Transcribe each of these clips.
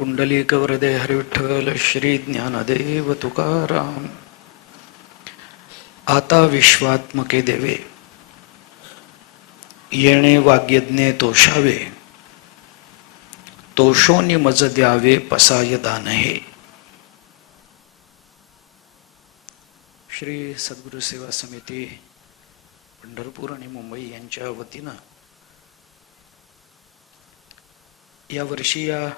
पुंडलिक वरदे हरिविठ्ठल श्री ज्ञानदेव तुकाराम. आता विश्वात्मके देवे येणे वाग्यज्ञे तोषावे, तोषोनी मज द्यावे पसाय दान हे. श्री सद्गुरु सेवा समिती पंढरपूर आणि मुंबई यांच्या वतीनं या वर्षी या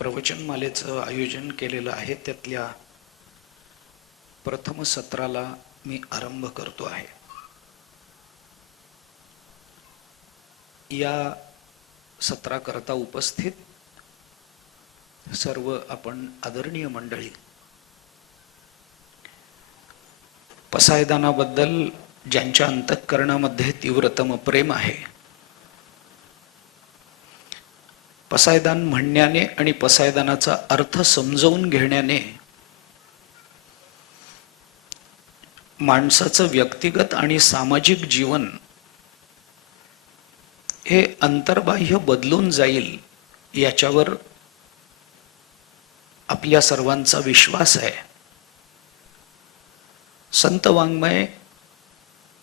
प्रवचनमालेचं आयोजन केलेलं आहे. त्यातल्या प्रथम सत्राला मी आरंभ करतो आहे. या सत्राकरता उपस्थित सर्व आपण आदरणीय मंडळी, पसायदानाबद्दल ज्यांच्या अंतःकरणामध्ये तीव्रतम प्रेम आहे, पसायदान म्हणण्याने आणि पसायदानाचा अर्थ समजावून घेण्याने माणसाचं व्यक्तिगत आणि सामाजिक जीवन हे अंतर्बाह्य बदलून जाईल याच्यावर आपल्या सर्वांचा विश्वास आहे. संत वाङ्मय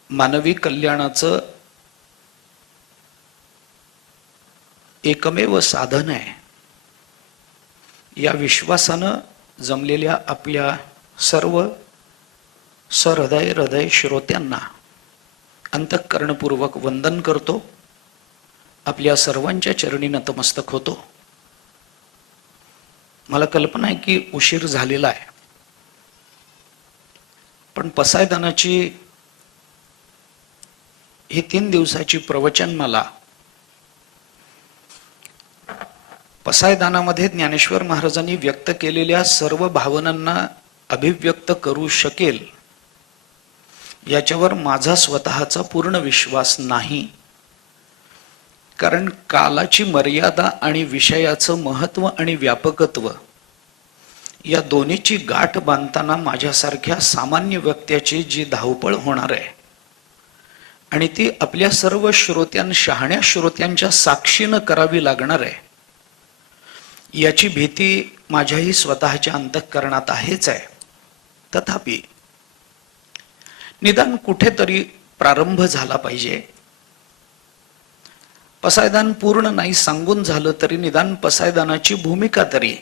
मानवी कल्याणाचं एकमेव साधन आहे. या विश्वासानं जमलेल्या आपल्या सर्व हृदय श्रोत्यांना अंतःकरणपूर्वक वंदन करतो. आपल्या सर्वांच्या चरणी नतमस्तक होतो. मला कल्पना आहे की उशीर झालेला आहे, पण पसायदानाची ही 3 दिवसाची प्रवचनमाला पसायदानामध्ये ज्ञानेश्वर महाराजांनी व्यक्त केलेल्या सर्व भावनांना अभिव्यक्त करू शकेल याच्यावर माझा स्वतःचा पूर्ण विश्वास नाही. कारण कालाची मर्यादा आणि विषयाचं महत्व आणि व्यापकत्व या दोन्हीची गाठ बांधताना माझ्यासारख्या सामान्य व्यक्तीची जी धावपळ होणार आहे आणि ती आपल्या सर्व शहाण्या श्रोत्यांच्या साक्षीनं करावी लागणार आहे, याची भीती माझ्याही स्वतःच्या अंतःकरणात आहेच आहे. तथापि निदान कुठेतरी प्रारंभ झाला पाहिजे. पसायदान पूर्ण नाही सांगून झालं तरी निदान पसायदानाची भूमिका तरी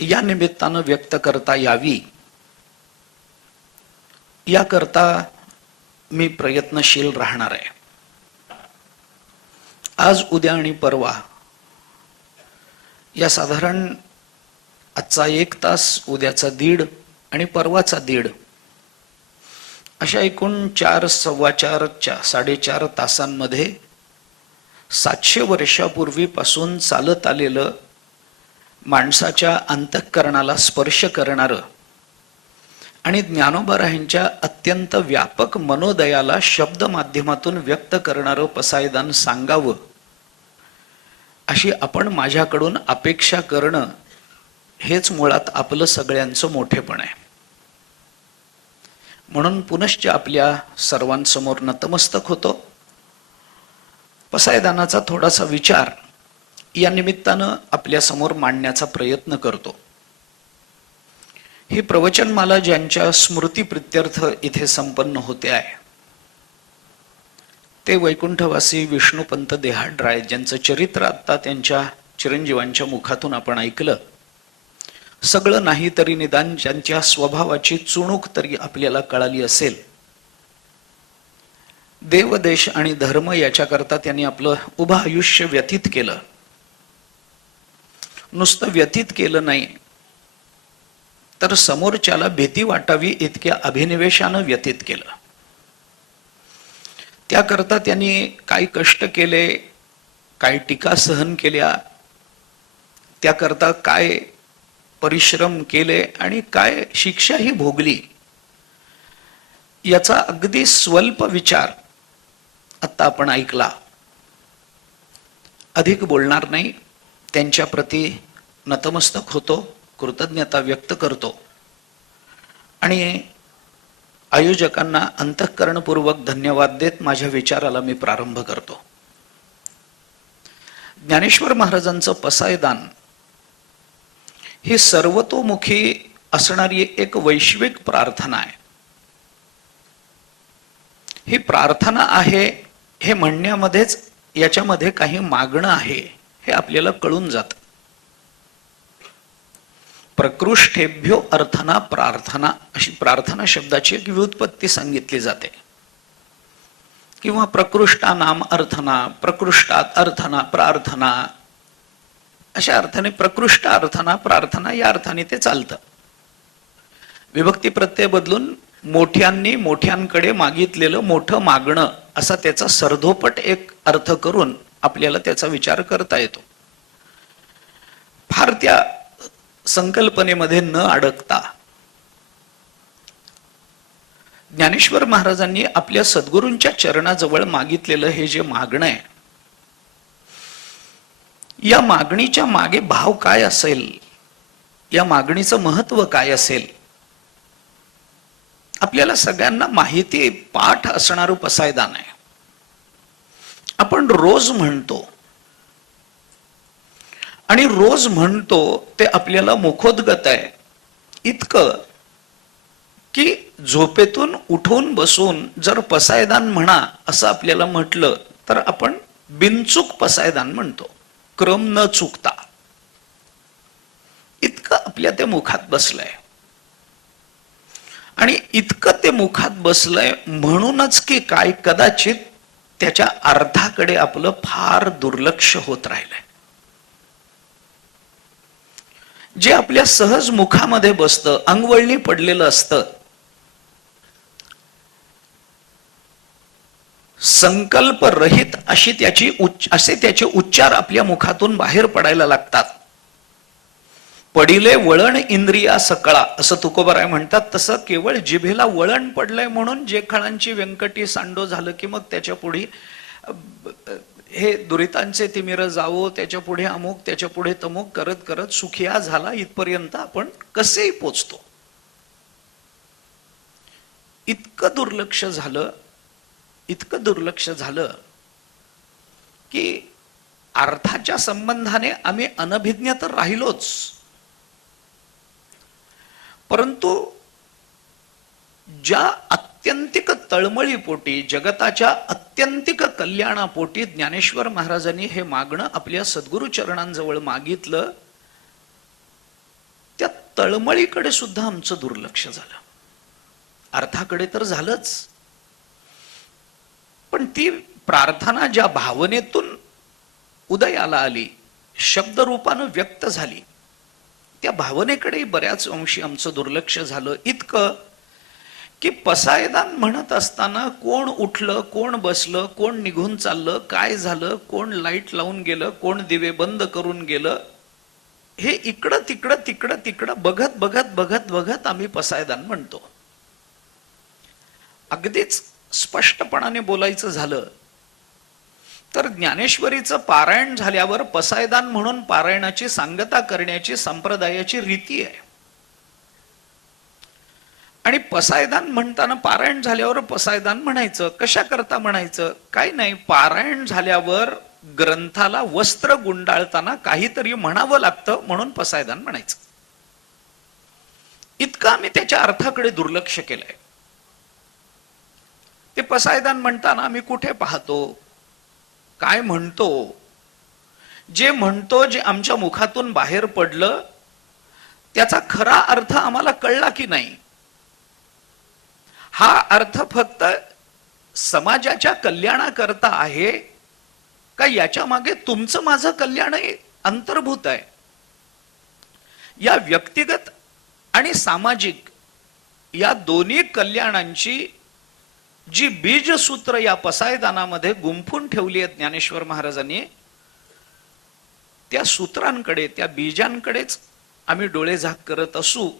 या निमित्तानं व्यक्त करता यावी, याकरता मी प्रयत्नशील राहणार आहे. आज, उद्या आणि परवा या साधारण आजचा 1 तास, उद्याचा 1.5 आणि परवाचा 1.5 अशा एकूण 4, 4.25, 4.5 तासांमध्ये 700 वर्षापूर्वीपासून चालत आलेलं, माणसाच्या अंतःकरणाला स्पर्श करणारं आणि ज्ञानोबारायांच्या अत्यंत व्यापक मनोदयाला शब्द माध्यमातून व्यक्त करणारं पसायदान सांगावं अशी आपण माझ्याकडून अपेक्षा करणं हेच मुळात आपलं सगळ्यांचं मोठेपण आहे. म्हणून पुनश्च आपल्या सर्वांसमोर नतमस्तक होतो. पसायदानाचा थोडासा विचार या निमित्तानं आपल्या समोर मांडण्याचा प्रयत्न करतो. ही प्रवचनमाला ज्यांच्या स्मृतीप्रित्यर्थ इथे संपन्न होते आहे ते वैकुंठवासी विष्णुपंत देहाडराय, ज्यांचं चरित्र आत्ता त्यांच्या चिरंजीवांच्या मुखातून आपण ऐकलं. सगळं नाही तरी निदान ज्यांच्या स्वभावाची चुणूक तरी आपल्याला कळाली असेल. देव, देश आणि धर्म याच्याकरता त्यांनी आपलं उभं आयुष्य व्यतीत केलं. नुसतं व्यतीत केलं नाही तर समोरच्याला भीती वाटावी इतक्या अभिनिवेशानं व्यतीत केलं. त्याकरता त्यांनी काय कष्ट केले, काय टीका सहन केल्या, त्याकरता काय परिश्रम केले आणि काय शिक्षाही भोगली, याचा अगदी स्वल्प विचार आता आपण ऐकला. अधिक बोलणार नाही. त्यांच्या प्रती नतमस्तक होतो, कृतज्ञता व्यक्त करतो आणि आयोजकांना अंतःकरणपूर्वक धन्यवाद देत माझ्या विचाराला मी प्रारंभ करतो. ज्ञानेश्वर महाराजांचं पसायदान ही सर्वतोमुखी असणारी एक वैश्विक प्रार्थना आहे. ही प्रार्थना आहे हे म्हणण्यामध्येच याच्यामध्ये काही मागणं आहे हे आपल्याला कळून जातं. प्रकृष्टेभ्यो अर्थना प्रार्थना अशी प्रार्थना शब्दाची एक व्युत्पत्ती सांगितली जाते. किंवा प्रकृष्टानाम अर्थना, प्रकृष्टात अर्थना प्रार्थना, अशा अर्थाने प्रकृष्ट अर्थना प्रार्थना या अर्थाने ते चालतं. विभक्ती प्रत्यय बदलून मोठ्यांनी मोठ्यांकडे मागितलेलं मोठं मागणं असा त्याचा सर्धोपट एक अर्थ करून आपल्याला त्याचा विचार करता येतो. फार त्या संकल्पनेमध्ये न अडकता ज्ञानेश्वर महाराजांनी आपल्या सद्गुरूंच्या चरणाजवळ मागितलेलं हे जे मागणं आहे, या मागणीच्या मागे भाव काय असेल, या मागणीचं महत्व काय असेल, आपल्याला सगळ्यांना माहिती पाठ असणारं पसायदान आहे. आपण रोज म्हणतो आणि रोज म्हणतो ते आपल्याला मुखोद्गत आहे इतकं की झोपेतून उठून बसून जर पसायदान म्हणा असं आपल्याला म्हटलं तर आपण बिनचूक पसायदान म्हणतो, क्रम न चुकता. इतकं आपल्या त्या मुखात बसलंय आणि इतकं ते मुखात बसलंय म्हणूनच की काय कदाचित त्याच्या अर्थाकडे आपलं फार दुर्लक्ष होत राहिलंय. जे आपल्या सहज मुखामध्ये बसतं, अंगवळणी पडलेलं असतं, संकल्प रहित असे त्याचे उच्चार आपल्या मुखातून बाहेर पडायला लागतात. पडिले वळण इंद्रिया सकळा असं तुकोबाराय म्हणतात. तसं केवळ जिभेला वळण पडलंय म्हणून जे खळांची व्यंकटी सांडो झालं की मग त्याच्या पुढे हे दुरितांचे तिमिर जावो, त्याच्या पुढे अमुक, त्याच्या पुढे तमुक करत करत सुखिया झाला इथपर्यंत आपण कसेही पोचतो. इतकं दुर्लक्ष झालं की अर्थाच्या संबंधाने आम्ही अनभिज्ञ तर राहिलोच, परंतु ज्या आत्यंतिक तळमळीपोटी, जगताच्या आत्यंतिक कल्याणापोटी ज्ञानेश्वर महाराजांनी हे मागणं आपल्या सद्गुरु चरणांजवळ मागितलं, त्या तळमळीकडे सुद्धा आमचं दुर्लक्ष झालं. अर्थाकडे तर झालंच, पण ती प्रार्थना ज्या भावनेतून उदयाला आली, शब्दरूपानं व्यक्त झाली, त्या भावनेकडे बऱ्याच अंशी आमचं दुर्लक्ष झालं. इतकं की पसायदान म्हणत असताना कोण उठलं, कोण बसलं, कोण निघून चाललं, काय झालं, कोण लाईट लावून गेलं, कोण दिवे बंद करून गेलं, हे इकडं तिकडं बघत बघत आम्ही पसायदान म्हणतो. अगदीच स्पष्टपणाने बोलायचं झालं तर ज्ञानेश्वरीचं पारायण झाल्यावर पसायदान म्हणून पारायणाची सांगता करण्याची संप्रदायाची रीती आहे. आणि पसायदान म्हणताना पारायण झाल्यावर पसायदान म्हणायचं. कशा करता म्हणायचं? काय नाही, पारायण झाल्यावर ग्रंथाला वस्त्र गुंडाळताना काहीतरी म्हणावं लागतं म्हणून पसायदान म्हणायचं. इतकं आम्ही त्याच्या अर्थाकडे दुर्लक्ष केलंय. ते पसायदान म्हणताना आम्ही कुठे पाहतो, काय म्हणतो, जे म्हणतो, जे आमच्या मुखातून बाहेर पडलं त्याचा खरा अर्थ आम्हाला कळला की नाही. हा अर्थ फक्त समाजाच्या कल्याणाकरता आहे का याच्या मागे तुमचं माझं कल्याण अंतर्भूत आहे. या व्यक्तिगत आणि सामाजिक या दोन्ही कल्याणांची जी बीजसूत्र या पसायदानामध्ये गुंफून ठेवली आहेत ज्ञानेश्वर महाराजांनी, त्या सूत्रांकडे, त्या बीजांकडेच आम्ही डोळेझाक करत असू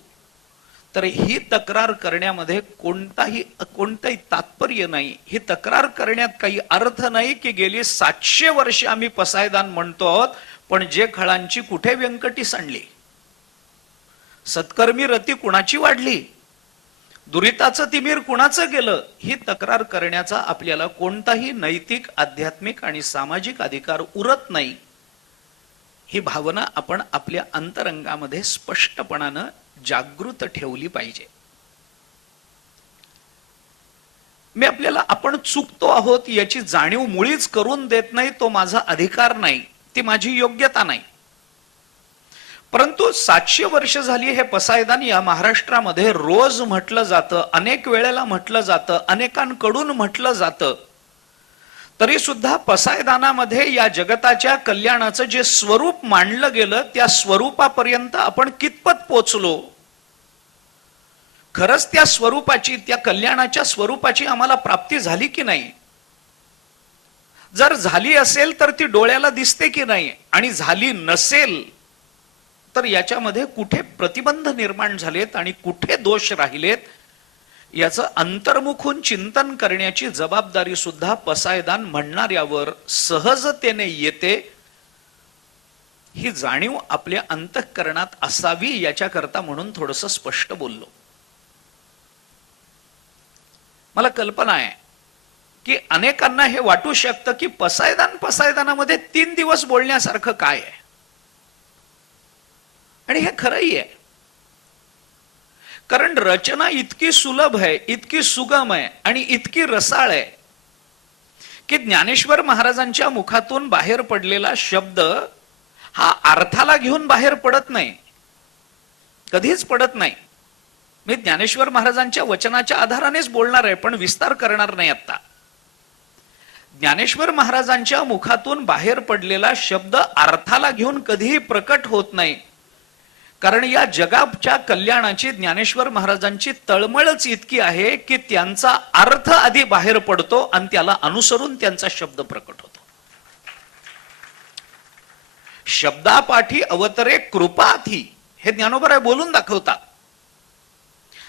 तर ही तक्रार करण्यामध्ये कोणताही तात्पर्य नाही. ही तक्रार करण्यात काही अर्थ नाही की गेली 700 वर्षे आम्ही पसायदान म्हणतो आहोत, पण जे खळांची कुठे व्यंकटी सांडली, सत्कर्मी रती कुणाची वाढली, दुरिताचं तिमीर कुणाचं गेलं, ही तक्रार करण्याचा आपल्याला कोणताही नैतिक, आध्यात्मिक आणि सामाजिक अधिकार उरत नाही. ही भावना आपण आपल्या अंतरंगामध्ये स्पष्टपणानं जागृत ठेवली पाहिजे. मी आपल्याला आपण चुकतो आहोत याची जाणीव मुळीच करून देत नाही. तो माझा अधिकार नाही, ती माझी योग्यता नाही. परंतु 700 वर्ष झाली हे पसायदान या महाराष्ट्रामध्ये रोज म्हटलं जातं, अनेक वेळेला म्हटलं जातं, अनेकांकडून म्हटलं जातं. तरी सुद्धा पसायदानामध्ये या जगताच्या कल्याणाचं जे स्वरूप मांडलं गेलं त्या स्वरूपापर्यंत आपण कितपत पोचलो? खरंच त्या स्वरूपाची, त्या कल्याणाच्या स्वरूपाची आम्हाला प्राप्ती झाली की नाही? जर झाली असेल तर ती डोळ्याला दिसते की नाही? आणि झाली नसेल तर याच्यामध्ये कुठे प्रतिबंध निर्माण झालेत आणि कुठे दोष राहिलेत याचं अंतर्मुखून चिंतन करण्याची जबाबदारी सुद्धा पसायदान म्हणणाऱ्यावर सहजतेने येते. ही जाणीव आपल्या अंतःकरणात असावी याच्याकरता म्हणून थोडंसं स्पष्ट बोललो. मला कल्पना आहे की अनेकांना हे वाटू शकतं की पसायदानामध्ये 3 दिवस बोलण्यासारखं काय आहे. आणि हे खरंही आहे, कारण रचना इतकी सुलभ आहे, इतकी सुगम आहे आणि इतकी रसाळ आहे की ज्ञानेश्वर महाराजांच्या मुखातून बाहेर पडलेला शब्द हा अर्थाला घेऊन बाहेर पडत नाही, कधीच पडत नाही. मी ज्ञानेश्वर महाराजांच्या वचनाच्या आधारानेच बोलणार आहे, पण विस्तार करणार नाही आता. ज्ञानेश्वर महाराजांच्या मुखातून बाहेर पडलेला शब्द अर्थाला घेऊन कधीही प्रकट होत नाही, कारण या जगाच्या कल्याणाची ज्ञानेश्वर महाराजांची तळमळच इतकी आहे की त्यांचा अर्थ आधी बाहेर पडतो आणि त्याला अनुसरून त्यांचा शब्द प्रकट होतो. शब्दापाठी अवतरे कृपाथी हे ज्ञानोबराय बोलून दाखवतात.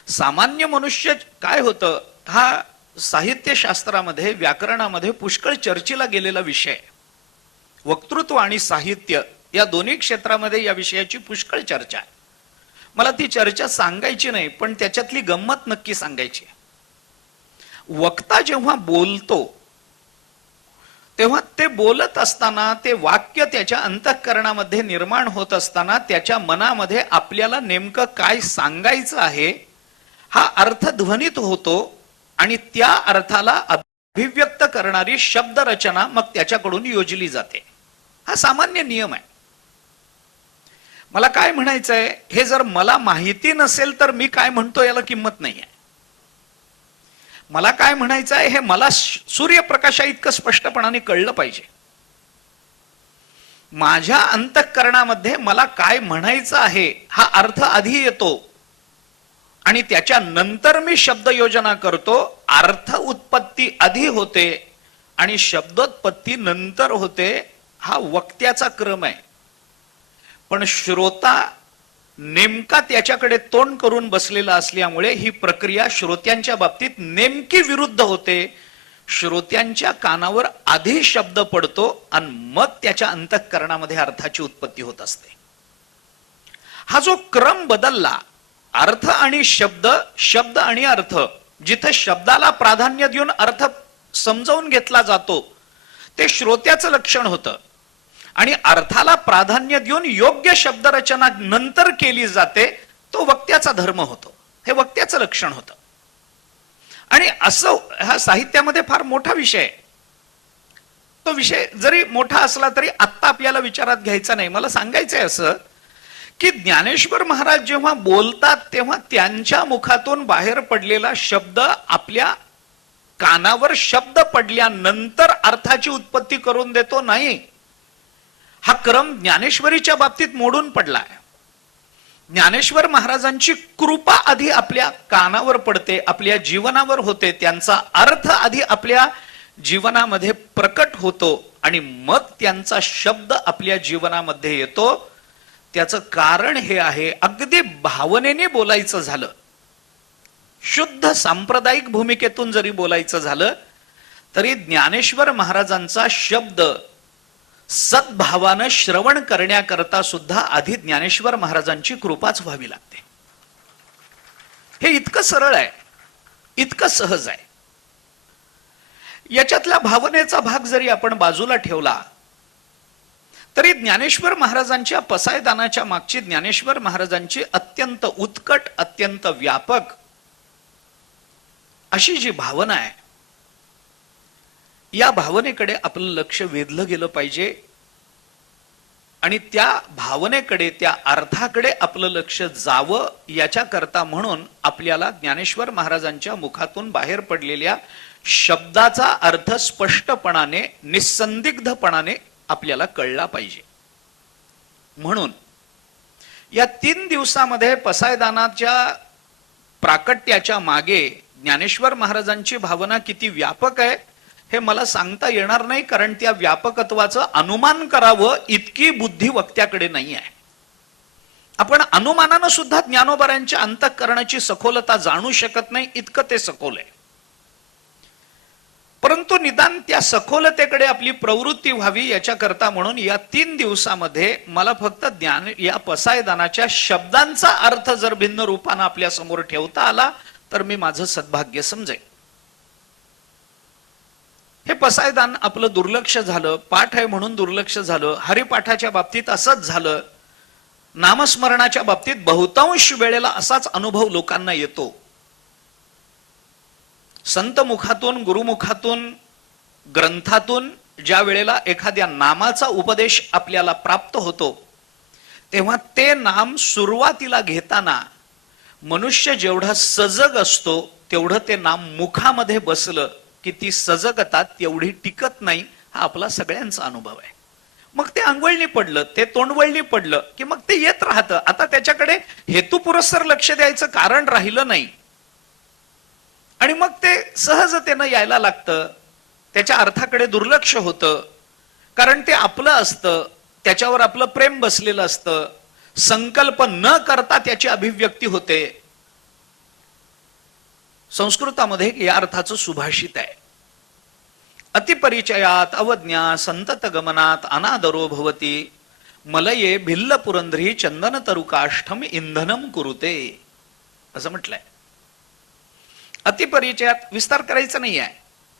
सामान्य मनुष्य काय होतं हा साहित्यशास्त्रामध्ये, व्याकरणामध्ये पुष्कळ चर्चेला गेलेला विषय. वक्तृत्व आणि साहित्य या दोन्ही क्षेत्रामध्ये या विषयाची पुष्कळ चर्चा आहे. मला ती चर्चा सांगायची नाही, पण त्याच्यातली गंमत नक्की सांगायची. वक्ता जेव्हा बोलतो तेव्हा ते बोलत असताना, ते वाक्य त्याच्या अंतःकरणामध्ये निर्माण होत असताना त्याच्या मनामध्ये आपल्याला नेमकं काय सांगायचं आहे हा अर्थ ध्वनित होतो आणि त्या अर्थाला अभिव्यक्त करणारी शब्दरचना मग त्याच्याकडून योजली जाते. हा सामान्य नियम आहे. मला काय म्हणायचंय हे जर मला माहिती नसेल तर मी काय म्हणतो याला किंमत नाहीये. मला काय म्हणायचं आहे हे मला सूर्यप्रकाशा इतकं स्पष्टपणाने कळलं पाहिजे. माझ्या अंतःकरणामध्ये मला काय म्हणायचं आहे हा अर्थ आधी येतो आणि त्याच्या नंतर मी शब्द योजना करतो. अर्थ उत्पत्ती आधी होते आणि शब्दोत्पत्ती नंतर होते. हा वक्त्याचा क्रम आहे. पण श्रोता नेमका त्याच्याकडे तोंड करून बसलेला असल्यामुळे ही प्रक्रिया श्रोत्यांच्या बाबतीत नेमकी विरुद्ध होते. श्रोत्यांच्या कानावर आधी शब्द पडतो आणि मग त्याच्या अंतःकरणामध्ये अर्थाची उत्पत्ती होत असते. हा जो क्रम बदलला, अर्थ आणि शब्द, शब्द आणि अर्थ, जिथे शब्दाला प्राधान्य देऊन अर्थ समजावून घेतला जातो ते श्रोत्याचं लक्षण होतं आणि अर्थाला प्राधान्य देऊन योग्य शब्दरचना नंतर केली जाते तो वक्त्याचा धर्म होतो. हे वक्त्याचं लक्षण होतं. आणि असं हा साहित्यामध्ये फार मोठा विषय आहे. तो विषय जरी मोठा असला तरी आत्ता आपल्याला विचारात घ्यायचा नाही. मला सांगायचंय असं की ज्ञानेश्वर महाराज जेव्हा बोलतात तेव्हा त्यांच्या मुखातून बाहेर पडलेला शब्द आपल्या कानावर शब्द पडल्यानंतर अर्थाची उत्पत्ती करून देतो नाही. हा क्रम ज्ञानेश्वरीच्या बाबतीत मोडून पडलाय. ज्ञानेश्वर महाराजांची कृपा आधी आपल्या कानावर पडते, आपल्या जीवनावर होते, त्यांचा अर्थ आधी आपल्या जीवनामध्ये प्रकट होतो आणि मग त्यांचा शब्द आपल्या जीवनामध्ये येतो. त्याचं कारण हे आहे, अगदी भावनेने बोलायचं झालं, शुद्ध सांप्रदायिक भूमिकेतून जरी बोलायचं झालं तरी ज्ञानेश्वर महाराजांचा शब्द सद्भावानं श्रवण करण्याकरता सुद्धा आधी ज्ञानेश्वर महाराजांची कृपाच व्हावी लागते. हे इतकं सरळ आहे, इतकं सहज आहे. याच्यातला भावनेचा भाग जरी आपण बाजूला ठेवला तरी ज्ञानेश्वर महाराजांच्या पसायदानाच्या मागची ज्ञानेश्वर महाराजांची अत्यंत उत्कट, अत्यंत व्यापक अशी जी भावना आहे, या भावनेकडे आपलं लक्ष वेधलं गेलं पाहिजे आणि त्या भावनेकडे, त्या अर्थाकडे आपलं लक्ष जावं याच्याकरता म्हणून आपल्याला ज्ञानेश्वर महाराजांच्या मुखातून बाहेर पडलेल्या शब्दाचा अर्थ स्पष्टपणाने, निसंदिग्धपणाने आपल्याला कळला पाहिजे. म्हणून या 3 दिवसामध्ये पसायदानाच्या प्राकट्याच्या मागे ज्ञानेश्वर महाराजांची भावना किती व्यापक आहे हे मला सांगता येणार नाही, कारण त्या व्यापकत्वाचं अनुमान करावं इतकी बुद्धी वक्त्याकडे नाही आहे. आपण अनुमानानं सुद्धा ज्ञानोबारांच्या अंतःकरणाची सखोलता जाणू शकत नाही, इतकं ते सखोल आहे. परंतु निदान त्या सखोलतेकडे आपली प्रवृत्ती व्हावी याच्याकरता म्हणून या 3 दिवसामध्ये मला फक्त ज्ञान या पसायदानाच्या शब्दांचा अर्थ जर भिन्न रूपानं आपल्या समोर ठेवता आला तर मी माझं सद्भाग्य समजेन. हे पसायदान आपलं दुर्लक्ष झालं, पाठ आहे म्हणून दुर्लक्ष झालं. हरिपाठाच्या बाबतीत असंच झालं. नामस्मरणाच्या बाबतीत बहुतांश वेळेला असाच अनुभव लोकांना येतो. संत मुखातून, गुरुमुखातून, ग्रंथातून ज्या वेळेला एखाद्या नामाचा उपदेश आपल्याला प्राप्त होतो तेव्हा ते नाम सुरुवातीला घेताना मनुष्य जेवढा सजग असतो तेवढं ते नाम मुखामध्ये बसलं की ती सजगता तेवढी टिकत नाही. हा आपला सगळ्यांचा अनुभव आहे. मग ते अंगवळणी पडलं, ते तोंडवळणी पडलं की मग ते येत राहतं. आता त्याच्याकडे हेतुपुरस्सर लक्ष द्यायचं कारण राहिलं नाही आणि मग ते सहजतेनं यायला लागतं. त्याच्या अर्थाकडे दुर्लक्ष होतं, कारण ते आपलं असतं, त्याच्यावर आपलं प्रेम बसलेलं असतं. संकल्प न करता त्याची अभिव्यक्ती होते. संस्कृतामध्ये या अर्थाचं सुभाषित आहे, अतिपरिचयात अवज्ञा संतत गमनात अनादरो भवती मलये भिल्ल पुरंदरी चंदन तरुकाष्ठम इंधनम कुरुते, असं म्हटलंय. अतिपरिचयात विस्तार करायचा नाही आहे,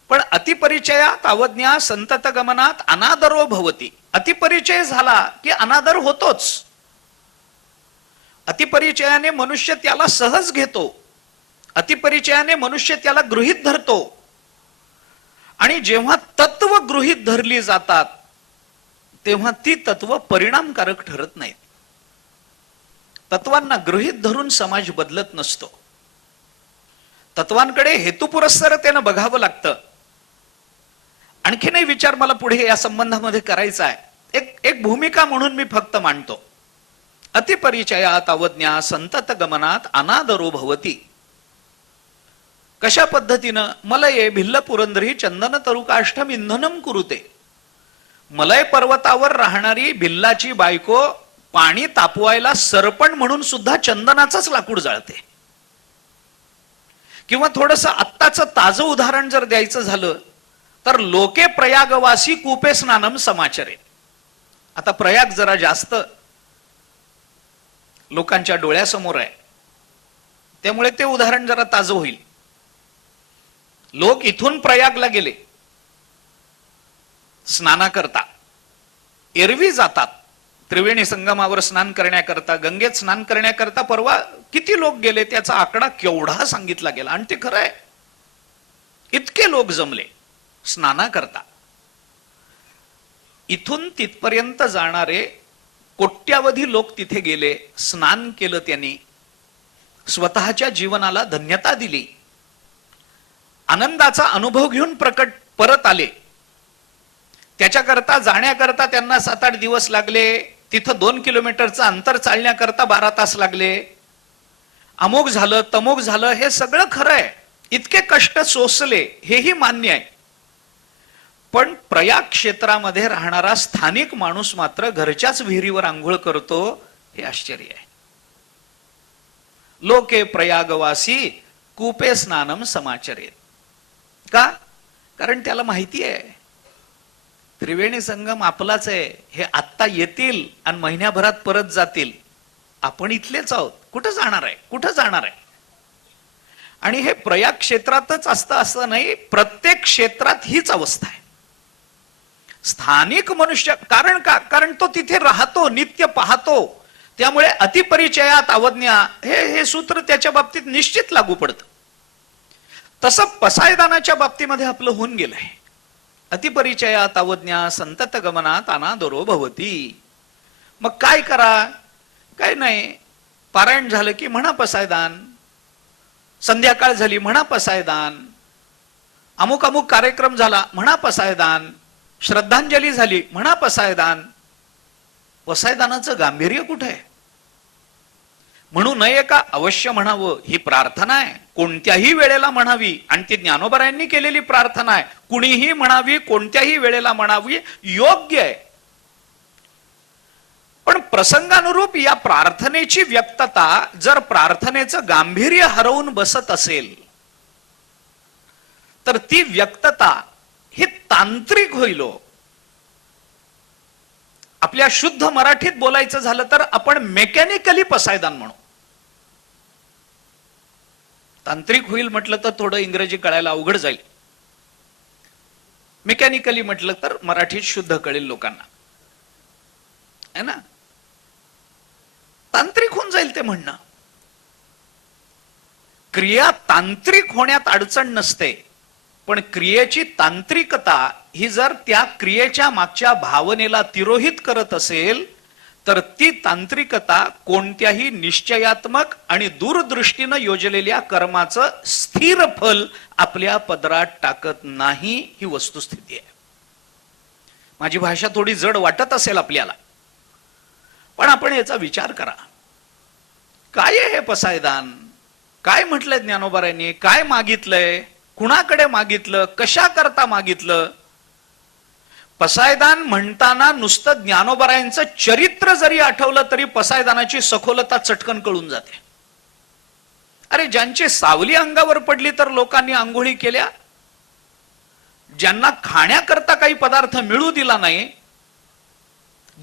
पण अतिपरिचयात अवज्ञा संतत गमनात अनादरो भवती. अतिपरिचय झाला की अनादर होतोच. अतिपरिचयाने मनुष्य त्याला सहज घेतो, अतिपरिचयाने मनुष्य त्याला गृहीत धरतो. आणि जेव्हा तत्व गृहीत धरली जातात तेव्हा ती तत्व परिणामकारक ठरत नाहीत. तत्वांना गृहीत धरून समाज बदलत नसतो. तत्वांकडे हेतुपुरस्सरतेनं बघावं लागतं. आणखीनही विचार मला पुढे या संबंधामध्ये करायचा आहे. एक भूमिका म्हणून मी फक्त मांडतो. अतिपरिचयात अवज्ञा संतत गमनात अनादरो भवती. कशा पद्धतीनं? मलये भिल्ल पुरंदरी चंदन तरुकाष्ठम इंधनम कुरुते. मलय पर्वतावर राहणारी भिल्लाची बायको पाणी तापवायला सरपण म्हणून सुद्धा चंदनाचंच लाकूड जाळते. किंवा थोडंसं आत्ताचं ताजं उदाहरण जर द्यायचं झालं तर लोके प्रयागवासी कूपे स्नानम समाचरे. आता प्रयाग जरा जास्त लोकांच्या डोळ्यासमोर आहे, त्यामुळे ते उदाहरण जरा ताजं होईल. लोक इथून प्रयागला गेले स्नानाकरता, एरवी जातात त्रिवेणी संगमावर स्नान करण्याकरता, गंगेत स्नान करण्याकरता. परवा किती लोक गेले त्याचा आकडा केवढा सांगितला गेला, आणि ते खरं आहे. इतके लोक जमले स्नानाकरता. इथून तिथपर्यंत जाणारे कोट्यावधी लोक तिथे गेले, स्नान केलं, त्यांनी स्वतःच्या जीवनाला धन्यता दिली, आनंदाचा अनुभव घेऊन परत आले. त्याच्याकरता जाण्याकरता त्यांना 7-8 दिवस लागले. तिथं 2 किलोमीटरचं अंतर चालण्याकरता 12 तास लागले. अमुक झालं, तमुक झालं, हे सगळं खरं आहे. इतके कष्ट सोसले, हेही मान्य आहे. पण प्रयाग क्षेत्रामध्ये राहणारा स्थानिक माणूस मात्र घरच्याच विहिरीवर आंघोळ करतो, हे आश्चर्य आहे. लोके प्रयागवासी कूपे स्नानम समाचरेत. का? कारण त्याला माहिती आहे त्रिवेणी संगम आपलाच आहे. हे आत्ता येतील आणि महिन्याभरात परत जातील. आपण इथलेच आहोत, कुठं जाणार आहे, कुठं जाणार आहे. आणि हे प्रयाग क्षेत्रातच असतं असं नाही, प्रत्येक क्षेत्रात हीच अवस्था आहे. स्थानिक मनुष्य. कारण का? कारण तो तिथे राहतो, नित्य पाहतो. त्यामुळे अतिपरिचयात अवज्ञा हे सूत्र त्याच्या बाबतीत निश्चित लागू पडतं. तसं पसायदानाच्या बाबतीमध्ये आपलं होऊन गेलंय. अतिपरिचयात अवज्ञा संतत गमनात अनादरो भवती. मग काय करा? काय नाही, पारायण झालं की म्हणा पसायदान, संध्याकाळ झाली म्हणा पसायदान, अमुक अमुक कार्यक्रम झाला म्हणा पसायदान, श्रद्धांजली झाली म्हणा पसायदान. पसायदानाचं गांभीर्य कुठे आहे? म्हणू नये का? अवश्य म्हणावं. ही प्रार्थना आहे, कोणत्याही वेळेला म्हणावी. आणि ती ज्ञानोबरायांनी केलेली प्रार्थना आहे. कुणीही म्हणावी, कोणत्याही वेळेला म्हणावी, योग्य आहे. पण प्रसंगानुरूप या प्रार्थनेची व्यक्तता जर प्रार्थनेचं गांभीर्य हरवून बसत असेल तर ती व्यक्तता ही तांत्रिक होईल. आपल्या शुद्ध मराठीत बोलायचं झालं तर आपण मेकॅनिकली पसायदान म्हणू. तांत्रिक होईल म्हटलं तर थोडं इंग्रजी कळायला अवघड जाईल. मेकॅनिकली म्हटलं तर मराठीत शुद्ध कळेल लोकांना, है ना? तांत्रिक होऊन जाईल ते म्हणणं. क्रिया तांत्रिक होण्यात अडचण नसते, पण क्रियेची तांत्रिकता ही जर त्या क्रियेच्या मागच्या भावनेला तिरोहित करत असेल तर ती तांत्रिकता कोणत्याही निश्चयात्मक आणि दूरदृष्टीनं योजलेल्या कर्माचं स्थिर फल आपल्या पदरात टाकत नाही. ही वस्तुस्थिती आहे. माझी भाषा थोडी जड वाटत असेल आपल्याला, पण आपण याचा विचार करा. काय आहे हे पसायदान? काय म्हटलंय ज्ञानोबारायांनी? काय मागितलंय? कुणाकडे मागितलं? कशा करता मागितलं? पसायदान म्हणताना नुसतं ज्ञानोबारायांचं चरित्र जरी आठवलं तरी पसायदानाची सखोलता चटकन कळून जाते. अरे, ज्यांची सावली अंगावर पडली तर लोकांनी आंघोळी केल्या, ज्यांना खाण्याकरता काही पदार्थ मिळू दिला नाही,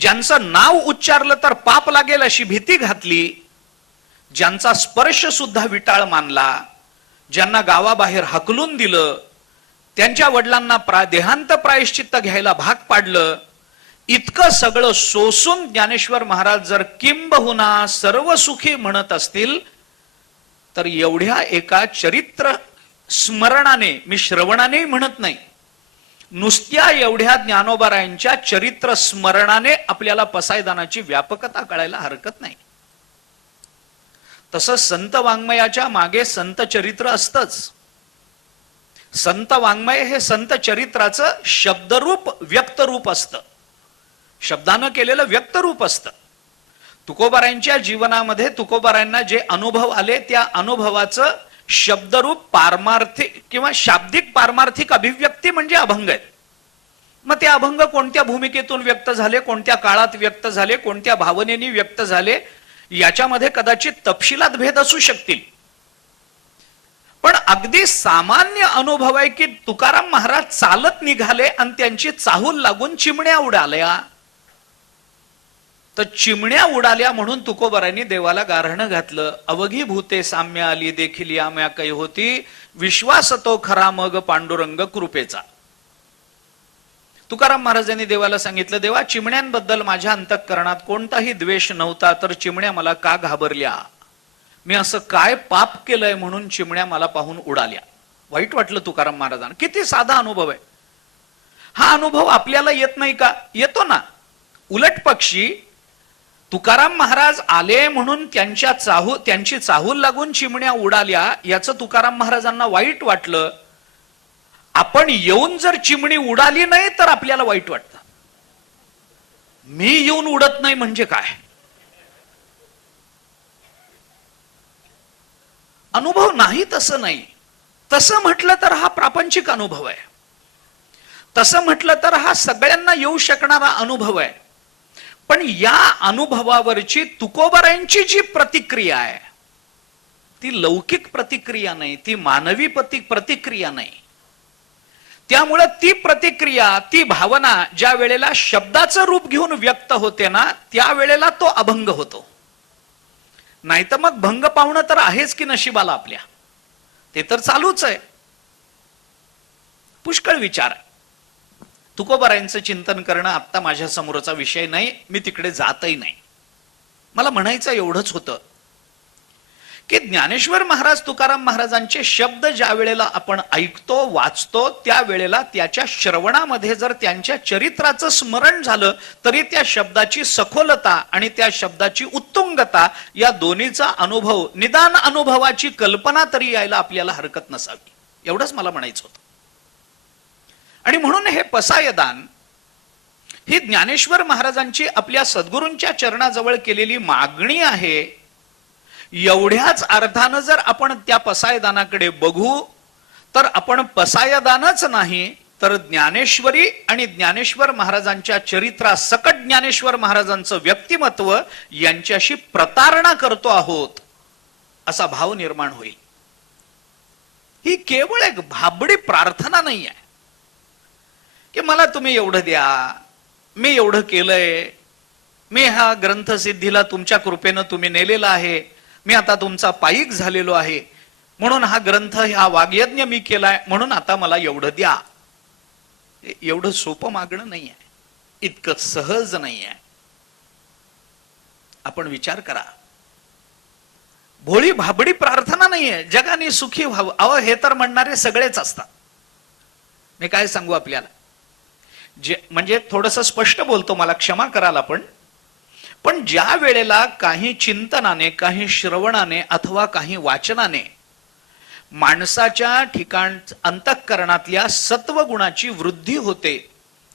ज्यांचं नाव उच्चारलं तर पाप लागेल अशी भीती घातली, ज्यांचा स्पर्श सुद्धा विटाळ मानला, ज्यांना गावाबाहेर हकलून दिलं, त्यांच्या वडिलांना देहांत प्रायश्चित्त घ्यायला भाग पाडलं, इतकं सगळं सोसून ज्ञानेश्वर महाराज जर किंबहुना सर्व सुखी म्हणत असतील तर एवढ्या एका चरित्र स्मरणाने, मी श्रवणाने म्हणत नाही, नुसत्या एवढ्या ज्ञानोबारायांच्या चरित्र स्मरणाने आपल्याला पसायदानाची व्यापकता कळायला हरकत नाही. तसं संत वाङ्मयाच्या मागे संत चरित्र असतंच. संत वाङ्मय हे संत चरित्राचं शब्दरूप व्यक्तरूप असतं, शब्दानं केलेलं व्यक्तरूप असतं. तुकोबारायांच्या जीवनामध्ये तुकोबारायांना जे अनुभव आले त्या अनुभवाचं शब्दरूप पारमार्थिक किंवा शाब्दिक पारमार्थिक अभिव्यक्ती म्हणजे अभंग आहेत. मग ते अभंग कोणत्या भूमिकेतून व्यक्त झाले, कोणत्या काळात व्यक्त झाले, कोणत्या भावनेने व्यक्त झाले, याच्यामध्ये कदाचित तपशिलात भेद असू शकतील. पण अगदी सामान्य अनुभव आहे की तुकाराम महाराज चालत निघाले आणि त्यांची चाहूल लागून चिमण्या उडाल्या. तर चिमण्या उडाल्या म्हणून तुकोबारांनी देवाला गारहणं घातलं. अवघी भूते साम्य आली देखील याम्या काही होती, विश्वास तो खरा मग पांडुरंग कृपेचा. तुकाराम महाराजांनी देवाला सांगितलं, देवा, चिमण्यांबद्दल माझ्या अंतःकरणात कोणताही द्वेष नव्हता, तर चिमण्या मला का घाबरल्या? मी असं काय पाप केलंय म्हणून चिमण्या मला पाहून उडाल्या? वाईट वाटलं तुकाराम महाराजांना. किती साधा अनुभव आहे हा. अनुभव आपल्याला येत नाही का? येतो ना. उलट पक्षी तुकाराम महाराज आले म्हणून त्यांची चाहूल लागून चिमण्या उडाल्या याचं तुकाराम महाराजांना वाईट वाटलं. आपण येऊन जर चिमणी उडाली नाही तर आपल्याला वाईट वाटतं. मी येऊन उडत नाही म्हणजे काय? अनुभव नाही तसं नाही. तसं म्हटलं तर हा प्रापंचिक अनुभव आहे. तसं म्हटलं तर हा सगळ्यांना येऊ शकणारा अनुभव आहे. पण या अनुभवावरची तुकोबारायांची जी प्रतिक्रिया आहे ती लौकिक प्रतिक्रिया नाही, ती मानवी प्रतिक्रिया नाही. त्यामुळे ती प्रतिक्रिया, ती भावना ज्या वेळेला शब्दाचं रूप घेऊन व्यक्त होते ना, त्या वेळेला तो अभंग होतो. नाही तर मग भंग पावणं तर आहेच की नशिबाला आपल्या, ते तर चालूच आहे. पुष्कळ विचार आहे. तुकोबारायांचं चिंतन करणं आत्ता माझ्या समोरचा विषय नाही, मी तिकडे जातही नाही. मला म्हणायचं एवढंच होतं की ज्ञानेश्वर महाराज तुकाराम महाराजांचे शब्द ज्या वेळेला आपण ऐकतो वाचतो त्या वेळेला त्याच्या श्रवणामध्ये जर त्यांच्या चरित्राचं स्मरण झालं तरी त्या शब्दाची सखोलता आणि त्या शब्दाची उत्तुंगता या दोन्हीचा अनुभव, निदान अनुभवाची कल्पना तरी यायला आपल्याला हरकत नसावी, एवढंच मला म्हणायचं होतं. आणि म्हणून हे पसायदान ही ज्ञानेश्वर महाराजांची आपल्या सद्गुरूंच्या चरणाजवळ केलेली मागणी आहे. एवढ्याच अर्थानं जर आपण त्या पसायदानाकडे बघू तर आपण पसायदानच नाही तर ज्ञानेश्वरी आणि ज्ञानेश्वर महाराजांच्या चरित्रासकट ज्ञानेश्वर महाराजांचं व्यक्तिमत्व यांच्याशी प्रतारणा करतो आहोत असा भाव निर्माण होईल. ही केवळ एक भाबडी प्रार्थना नाही आहे की मला तुम्ही एवढं द्या, मी एवढं केलंय, मी हा ग्रंथसिद्धीला तुमच्या कृपेनं तुम्ही नेलेला आहे, मी आता तुमचा पाईक झालेलो आहे, म्हणून हा ग्रंथ, हा वाग्यज्ञ मी केलाय, म्हणून आता मला एवढं द्या. एवढं सोपं मागणं नाही आहे, इतकं सहज नाही आहे. आपण विचार करा, भोळी भाबडी प्रार्थना नाहीये. जगाने सुखी व्हावं अहो हे तर म्हणणारे सगळेच असतात. मी काय सांगू आपल्याला, म्हणजे थोडस स्पष्ट बोलतो, मला क्षमा कराल आपण, पण ज्या वेळेला काही चिंतनाने, काही श्रवणाने अथवा काही वाचनाने माणसाच्या ठिकाण अंतःकरणातल्या सत्वगुणाची वृद्धी होते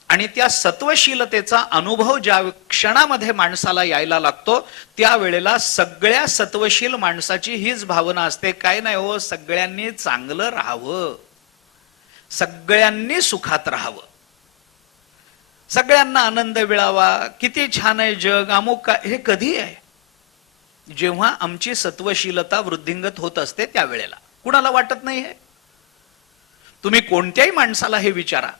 आणि त्या सत्वशीलतेचा अनुभव ज्या क्षणामध्ये माणसाला यायला लागतो त्यावेळेला सगळ्या सत्वशील माणसाची हीच भावना असते, काय नाही हो, सगळ्यांनी चांगलं राहावं, सगळ्यांनी सुखात राहावं, सगळ्यांना आनंद मिळावा, किती छान आहे जग, अमुक. हे कधी आहे? जेव्हा आमची सत्वशीलता वृद्धिंगत होत असते त्यावेळेला. कुणाला वाटत नाही हे? तुम्ही कोणत्याही माणसाला हे विचारा,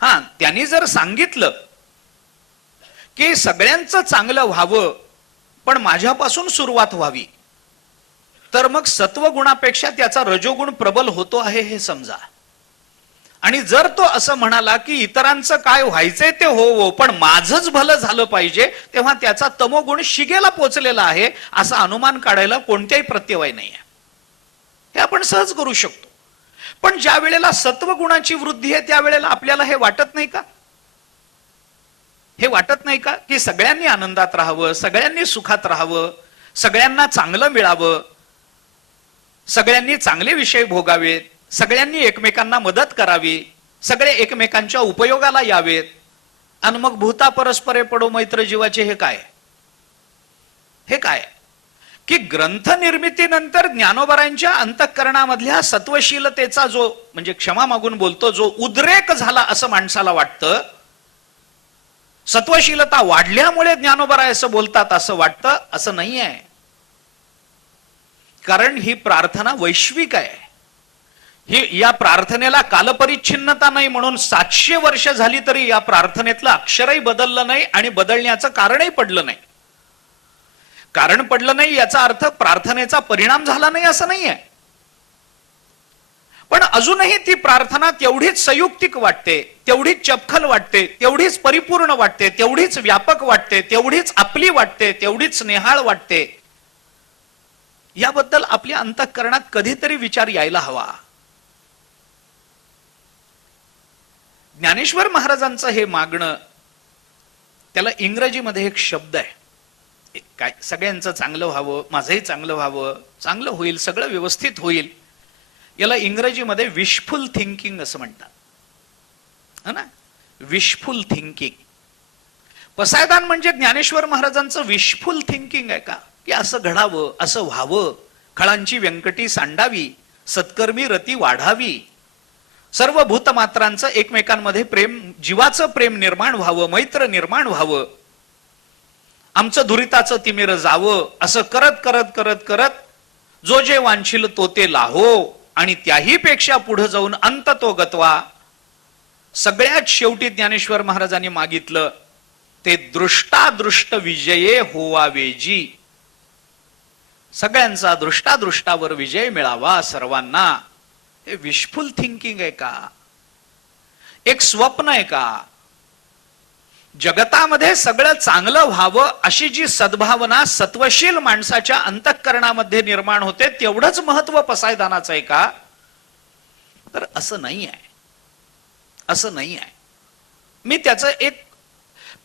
हा त्यांनी जर सांगितलं की सगळ्यांचं चांगलं व्हावं पण माझ्यापासून सुरुवात व्हावी, तर मग सत्वगुणापेक्षा त्याचा रजोगुण प्रबल होतो आहे हे समजा. आणि जर तो असं म्हणाला की इतरांचं काय व्हायचंय ते हो, पण माझंच भलं झालं पाहिजे, तेव्हा त्याचा तमोगुण शिगेला पोचलेला आहे असा अनुमान काढायला कोणत्याही प्रत्यवाय नाही आहे. हे आपण सहज करू शकतो. पण ज्या वेळेला सत्वगुणाची वृद्धी आहे त्यावेळेला आपल्याला हे वाटत नाही का? हे वाटत नाही का की सगळ्यांनी आनंदात राहावं, सगळ्यांनी सुखात राहावं, सगळ्यांना चांगलं मिळावं, सगळ्यांनी चांगले विषय भोगावेत, सगळ्यांनी एकमेकांना मदत करावी, सगळे एकमेकांच्या उपयोगाला यावेत, आणि मग भूता परस्परे पडो मैत्र जीवाचे. हे काय? हे काय की ग्रंथ निर्मितीनंतर ज्ञानोबारांच्या अंतःकरणामधल्या सत्वशीलतेचा जो, म्हणजे क्षमा मागून बोलतो, जो उद्रेक झाला असं माणसाला वाटतं. सत्वशीलता वाढल्यामुळे ज्ञानोबाराय असं बोलतात असं वाटतं, असं नाही आहे. कारण ही प्रार्थना वैश्विक आहे. ही या प्रार्थनेला कालपरिच्छिन्नता नाही, म्हणून 700 वर्ष झाली तरी या प्रार्थनेतलं अक्षरही बदललं नाही आणि बदलण्याचं कारणही पडलं नाही. कारण पडलं नाही याचा अर्थ प्रार्थनेचा परिणाम झाला नाही असं नाहीये. पण अजूनही ती प्रार्थना तेवढीच संयुक्तिक वाटते, तेवढीच चपखल वाटते, तेवढीच परिपूर्ण वाटते, तेवढीच व्यापक वाटते, तेवढीच आपली वाटते, तेवढीच स्नेहाळ वाटते. याबद्दल आपल्या अंतःकरणात कधीतरी विचार यायला हवा. ज्ञानेश्वर महाराजांचं हे मागणं, त्याला इंग्रजीमध्ये एक शब्द आहे, काय सगळ्यांचं चांगलं व्हावं, माझंही चांगलं व्हावं, चांगलं होईल, सगळं व्यवस्थित होईल, याला इंग्रजीमध्ये विशफुल थिंकिंग असं म्हणतात, है ना? Wishful thinking. पसायदान म्हणजे ज्ञानेश्वर महाराजांचं विशफुल थिंकिंग आहे का, की असं घडावं, असं व्हावं, खळांची व्यंकटी सांडावी, सत्कर्मी रती वाढावी, सर्व भूतमात्रांचं एकमेकांमध्ये प्रेम, जीवाचं प्रेम निर्माण व्हावं, मैत्र निर्माण व्हावं, आमचं दुरिताचं तिमिर जावं, असं करत करत करत करत जो जे वांछिल तो ते लाहो, आणि त्याही पेक्षा पुढे जाऊन अंत तो गतवा. सगळ्यात शेवटी ज्ञानेश्वर महाराजांनी मागितलं ते दृष्टादृष्ट विजये होवावेजी. सगळ्यांचा दृष्टादृष्टावर विजय मिळावा सर्वांना. हे विशफुल थिंकिंग आहे का? एक स्वप्न आहे का? जगतामध्ये सगळं चांगलं व्हावं अशी जी सद्भावना सत्वशील माणसाच्या अंतःकरणामध्ये निर्माण होते, तेवढंच महत्व पसायदानाचं आहे का? तर असं नाही आहे. असं नाही आहे. मी त्याचं एक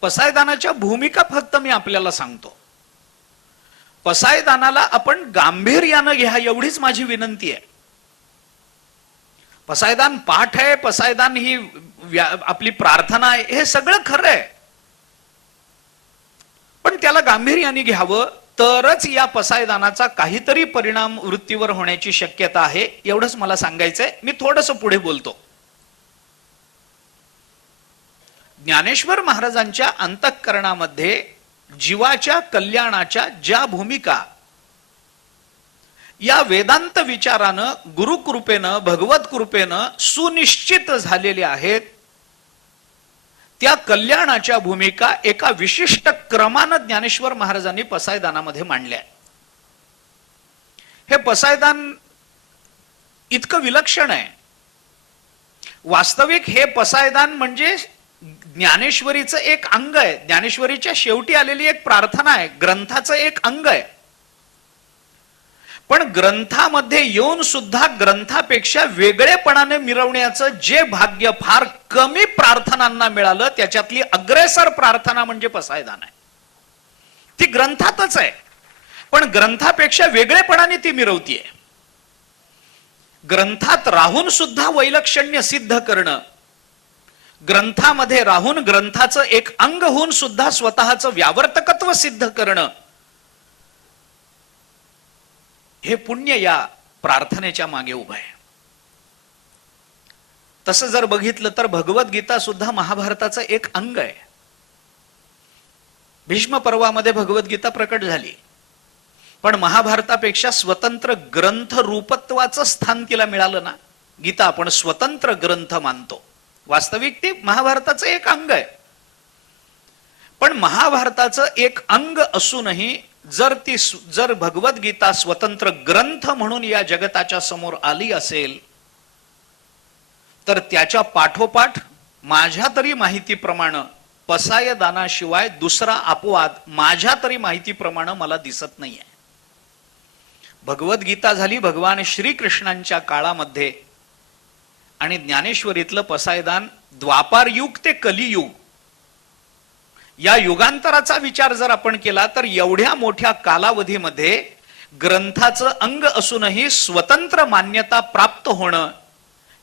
पसायदानाच्या भूमिका फक्त मी आपल्याला सांगतो. पसायदानाला आपण गांभीर्यानं घ्या एवढीच माझी विनंती आहे. पसायदान पाठ आहे, पसायदान ही आपली प्रार्थना आहे, हे सगळं खरं आहे. पण त्याला गांभीर्याने घ्यावं तरच या पसायदानाचा काहीतरी परिणाम वृत्तीवर होण्याची शक्यता आहे, एवढंच मला सांगायचंय. मी थोडंसं पुढे बोलतो. ज्ञानेश्वर महाराजांच्या अंतःकरणामध्ये जीवाच्या कल्याणाच्या ज्या भूमिका या वेदांत विचारानं, गुरुकृपेनं, भगवत कृपेनं सुनिश्चित झालेल्या आहेत, त्या कल्याणाच्या भूमिका एका विशिष्ट क्रमानं ज्ञानेश्वर महाराजांनी पसायदानामध्ये मांडल्या. हे पसायदान इतकं विलक्षण आहे. वास्तविक हे पसायदान म्हणजे ज्ञानेश्वरीचं एक अंग आहे. ज्ञानेश्वरीच्या शेवटी आलेली एक प्रार्थना आहे, ग्रंथाचं एक अंग आहे. पण ग्रंथामध्ये येऊन सुद्धा ग्रंथापेक्षा वेगळेपणाने मिरवण्याचं जे भाग्य फार कमी प्रार्थनांना मिळालं, त्याच्यातली अग्रेसर प्रार्थना म्हणजे पसायदान आहे. ती ग्रंथातच आहे, पण ग्रंथापेक्षा वेगळेपणाने ती मिरवतीये. ग्रंथात राहून सुद्धा वैलक्षण्य सिद्ध करणं, ग्रंथामध्ये राहून ग्रंथाचं एक अंग होऊन सुद्धा स्वतःचं व्यावर्तकत्व सिद्ध करणं, हे पुण्य या प्रार्थनेच्या मागे उभं आहे. तसं जर बघितलं तर भगवद्गीता सुद्धा महाभारताचं एक अंग आहे. भीष्म पर्वामध्ये भगवद्गीता प्रकट झाली, पण महाभारतापेक्षा स्वतंत्र ग्रंथ रूपत्वाचं स्थान तिला मिळालं ना. गीता आपण स्वतंत्र ग्रंथ मानतो, वास्तविक ती महाभारताचं एक अंग आहे. पण महाभारताचं एक अंग असूनही जर भगवद्गीता स्वतंत्र ग्रंथ म्हणून या जगताच्या समोर आली असेल, तर त्याच्या पाठोपाठ माझ्या तरी माहितीप्रमाणे पसायदानाशिवाय दुसरा अपवाद माझ्या तरी माहितीप्रमाणे मला दिसत नाहीये. भगवद्गीता झाली भगवान श्रीकृष्णांच्या काळामध्ये, आणि ज्ञानेश्वरीतलं पसायदान द्वापार युग ते कलियुग या युगांतराचा विचार जर आपण केला तर एवढ्या मोठ्या कालावधीमध्ये ग्रंथाचं अंग असूनही स्वतंत्र मान्यता प्राप्त होणं,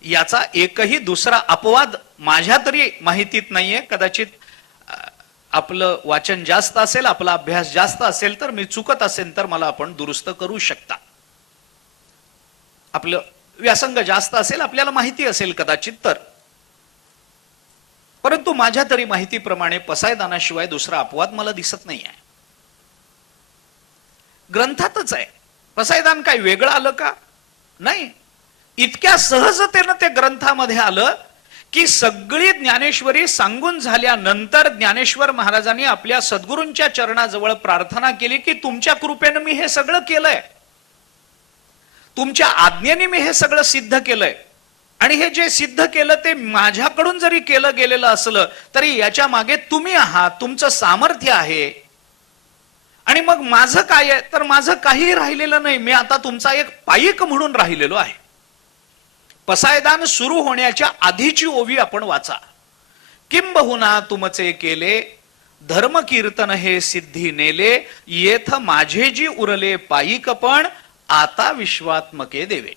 याचा एकही दुसरा अपवाद माझ्या तरी माहितीत नाहीये. कदाचित आपलं वाचन जास्त असेल, आपला अभ्यास जास्त असेल, तर मी चुकत असेल तर मला आपण दुरुस्त करू शकता. आपलं व्यासंग जास्त असेल, आपल्याला माहिती असेल कदाचित तर, परंतु माझ्या तरी माहितीप्रमाणे पसायदानाशिवाय दुसरा अपवाद मला दिसत नाही आहे. ग्रंथातच आहे. पसायदान काय वेगळं आलं का? नाही. इतक्या सहजतेनं ते ग्रंथामध्ये आलं की सगळी ज्ञानेश्वरी सांगून झाल्यानंतर ज्ञानेश्वर महाराजांनी आपल्या सद्गुरूंच्या चरणाजवळ प्रार्थना केली की तुमच्या कृपेनं मी हे सगळं केलंय, तुमच्या आज्ञेने मी हे सगळं सिद्ध केलंय, आणि हे जे सिद्ध केलं ते माझ्याकडून जरी केलं गेलेलं असलं तरी याच्या मागे तुम्ही आहात, तुमचं सामर्थ्य आहे. आणि मग माझं काय आहे? तर माझं काही राहिलेलं नाही. मी आता तुमचा एक पाईक म्हणून राहिलेलो आहे. पसायदान सुरू होण्याच्या आधीची ओवी आपण वाचा. किंबहुना तुमचे केले धर्म कीर्तन हे सिद्धी नेले, येथ माझे जी उरले पाईक पण आता विश्वात्मके देवे.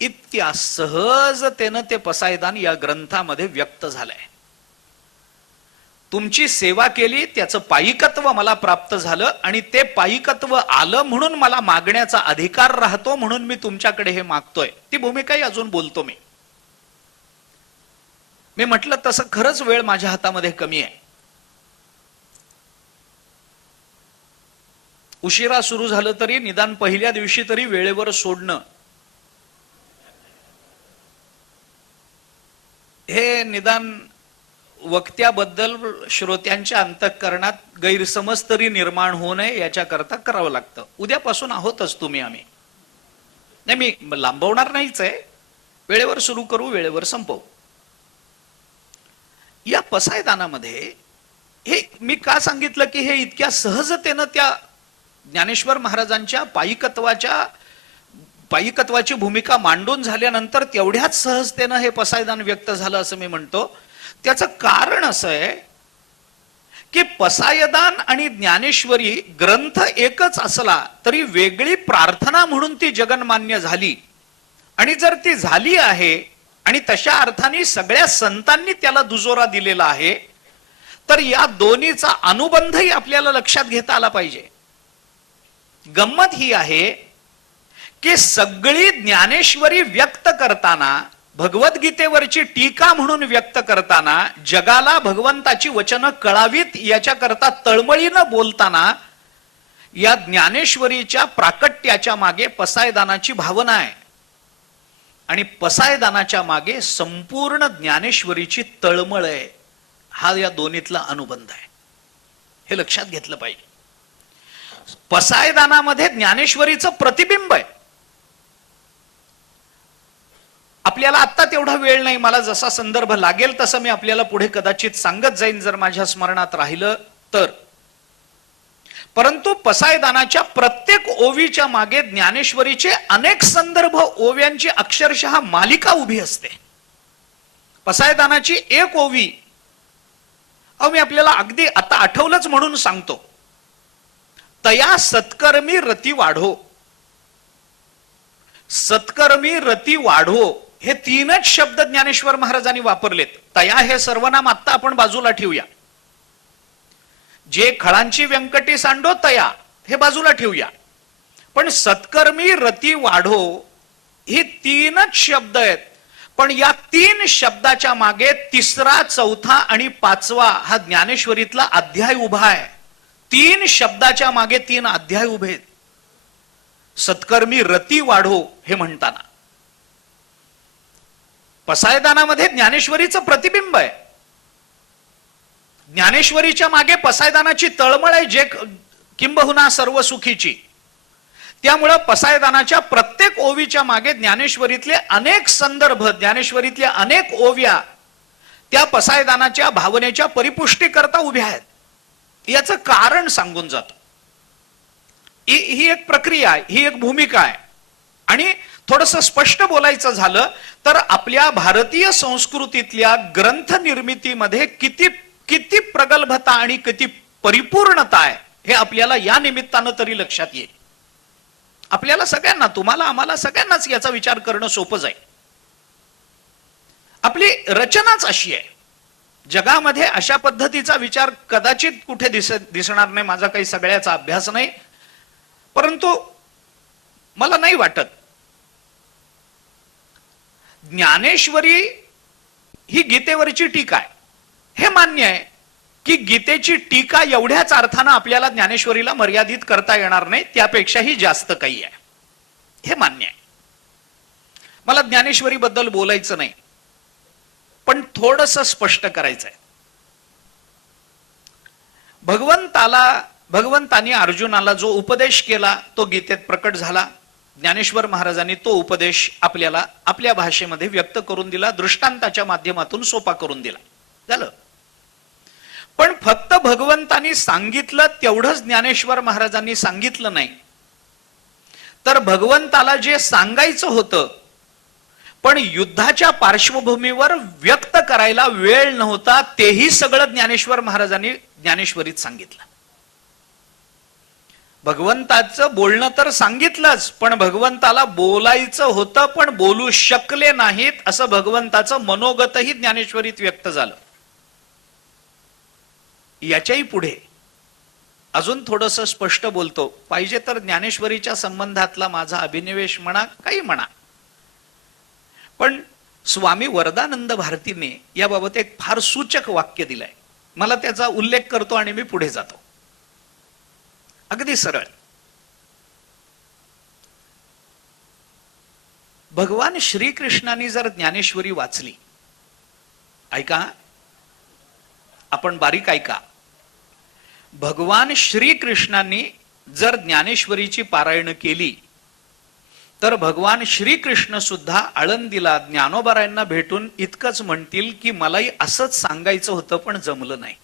इतक्या सहजतेनं ते पसायदान या ग्रंथामध्ये व्यक्त झालंय. तुमची सेवा केली, त्याचं पाईकत्व मला प्राप्त झालं, आणि ते पाईकत्व आलं म्हणून मला मागण्याचा अधिकार राहतो, म्हणून मी तुमच्याकडे हे मागतोय. ती भूमिकाही अजून बोलतो. मी म्हटलं तसं खरंच वेळ माझ्या हातामध्ये कमी आहे. उशिरा सुरू झालं तरी निदान पहिल्या दिवशी तरी वेळेवर सोडणं, हे निदान वक्त्याबद्दल श्रोत्यांच्या अंतःकरणात गैरसमज तरी निर्माण होऊ नये याच्याकरता करावं लागतं. उद्यापासून आहोतच तुम्ही, आम्ही नाही, मी लांबवणार नाहीच आहे. वेळेवर सुरू करू, वेळेवर संपवू. या पसायदानामध्ये हे मी का सांगितलं की हे इतक्या सहजतेनं त्या ज्ञानेश्वर महाराजांच्या पायिकत्वाची भूमिका मांडून झाल्यानंतर तेवढ्याच सहजतेनं हे पसायदान व्यक्त झालं असं मी म्हणतो. त्याचं कारण असं आहे की पसायदान आणि ज्ञानेश्वरी ग्रंथ एकच असला तरी वेगळी प्रार्थना म्हणून ती जगन्मान्य झाली. आणि जर ती झाली आहे आणि तशा अर्थाने सगळ्या संतांनी त्याला दुजोरा दिलेला आहे, तर या दोन्हीचा अनुबंधही आपल्याला लक्षात घेता आला पाहिजे. गंमत ही आहे की सगळी ज्ञानेश्वरी व्यक्त करताना, भगवद्गीतेवरची टीका म्हणून व्यक्त करताना, जगाला भगवंताची वचनं कळावीत याच्याकरता तळमळीनं बोलताना, या ज्ञानेश्वरीच्या प्राकट्याच्या मागे पसायदानाची भावना आहे आणि पसायदानाच्या मागे संपूर्ण ज्ञानेश्वरीची तळमळ आहे. हा या दोन्हीतला अनुबंध आहे, हे लक्षात घेतलं पाहिजे. पसायदानामध्ये ज्ञानेश्वरीचं प्रतिबिंब आहे. आपल्याला आत्ता तेवढा वेळ नाही, मला जसा संदर्भ लागेल तसं मी आपल्याला पुढे कदाचित सांगत जाईन जर माझ्या स्मरणात राहिलं तर. परंतु पसायदानाच्या प्रत्येक ओवीच्या मागे ज्ञानेश्वरीचे अनेक संदर्भ, ओव्यांची अक्षरशः मालिका उभी असते. पसायदानाची एक ओवी मी आपल्याला अगदी आता आठवलंच म्हणून सांगतो. तया सत्कर्मी रती वाढो. सत्कर्मी रती वाढो हे तीनच शब्द ज्ञानेश्वर महाराजांनी वापरलेत. तया हे सर्वनाम आत्ता आपण बाजूला ठेवूया. जे खळांची व्यंकटी सांडो तया हे बाजूला ठेवूया. पण सत्कर्मी रती वाढो ही तीनच शब्द आहेत. पण या तीन शब्दाच्या मागे तिसरा, चौथा आणि पाचवा हा ज्ञानेश्वरीतला अध्याय उभा आहे. तीन शब्दाच्या मागे तीन अध्याय उभे आहेत. सत्कर्मी रती वाढो हे म्हणताना पसायदानामध्ये ज्ञानेश्वरीचं प्रतिबिंब आहे. ज्ञानेश्वरीच्या मागे पसायदानाची तळमळ आहे, जे किंबहुना सर्व सुखीची. त्यामुळं पसायदानाच्या प्रत्येक ओवीच्या मागे ज्ञानेश्वरीतले अनेक संदर्भ, ज्ञानेश्वरीतल्या अनेक ओव्या त्या पसायदानाच्या भावनेच्या परिपुष्टीकरता उभ्या आहेत. याचं कारण सांगून जातो. ही एक प्रक्रिया आहे, ही एक भूमिका आहे. आणि थोडस स्पष्ट बोलायचं झालं तर आपल्या भारतीय संस्कृतीतल्या ग्रंथ निर्मितीमध्ये किती प्रगल्भता आणि किती परिपूर्णता आहे हे आपल्याला या निमित्तानं तरी लक्षात येईल. आपल्याला सगळ्यांना, तुम्हाला आम्हाला सगळ्यांनाच याचा विचार करणं सोपं जाईल. आपली रचनाच अशी आहे. जगामध्ये अशा पद्धतीचा विचार कदाचित कुठे दिसणार नाही. माझा काही सगळ्याचा अभ्यास नाही, परंतु मला नाही वाटत. ज्ञानेश्वरी ही गीतेवरची टीका आहे, हे मान्य आहे की गीतेची टीका एवढ्याच अर्थानं आपल्याला ज्ञानेश्वरीला मर्यादित करता येणार नाही, त्यापेक्षाही जास्त काही आहे, हे मान्य आहे. मला ज्ञानेश्वरी बद्दल बोलायचं नाही, पण थोडस स्पष्ट करायचं आहे. भगवंतानी अर्जुनाला जो उपदेश केला तो गीतेत प्रकट झाला. ज्ञानेश्वर महाराजांनी तो उपदेश आपल्याला आपल्या भाषेमध्ये व्यक्त करून दिला, दृष्टांताच्या माध्यमातून सोपा करून दिला. झालं. पण फक्त भगवंतानी सांगितलं तेवढंच ज्ञानेश्वर महाराजांनी सांगितलं नाही, तर भगवंताला जे सांगायचं होतं पण युद्धाच्या पार्श्वभूमीवर व्यक्त करायला वेळ नव्हता, तेही सगळं ज्ञानेश्वर महाराजांनी ज्ञानेश्वरीत सांगितलं. भगवंताचं बोलणं तर सांगितलंच, पण भगवंताला बोलायचं होतं पण बोलू शकले नाहीत, असं भगवंताचं मनोगतही ज्ञानेश्वरीत व्यक्त झालं. याच्याही पुढे अजून थोडस स्पष्ट बोलतो. पाहिजे तर ज्ञानेश्वरीच्या संबंधातला माझा अभिनिवेश म्हणा, काही म्हणा, पण स्वामी वरदानंद भारतीने याबाबत एक फार सूचक वाक्य दिलंय. मला त्याचा उल्लेख करतो आणि मी पुढे जातो. अगदी सरळ. भगवान श्रीकृष्णाने जर ज्ञानेश्वरी वाचली, ऐका, आपण बारीक ऐका. भगवान श्रीकृष्णांनी जर ज्ञानेश्वरीची पारायण केली तर भगवान श्रीकृष्ण सुद्धा आळंदीला ज्ञानोबारायांना भेटून इतकंच म्हणतील की मलाही असंच सांगायचं होतं पण जमलं नाही.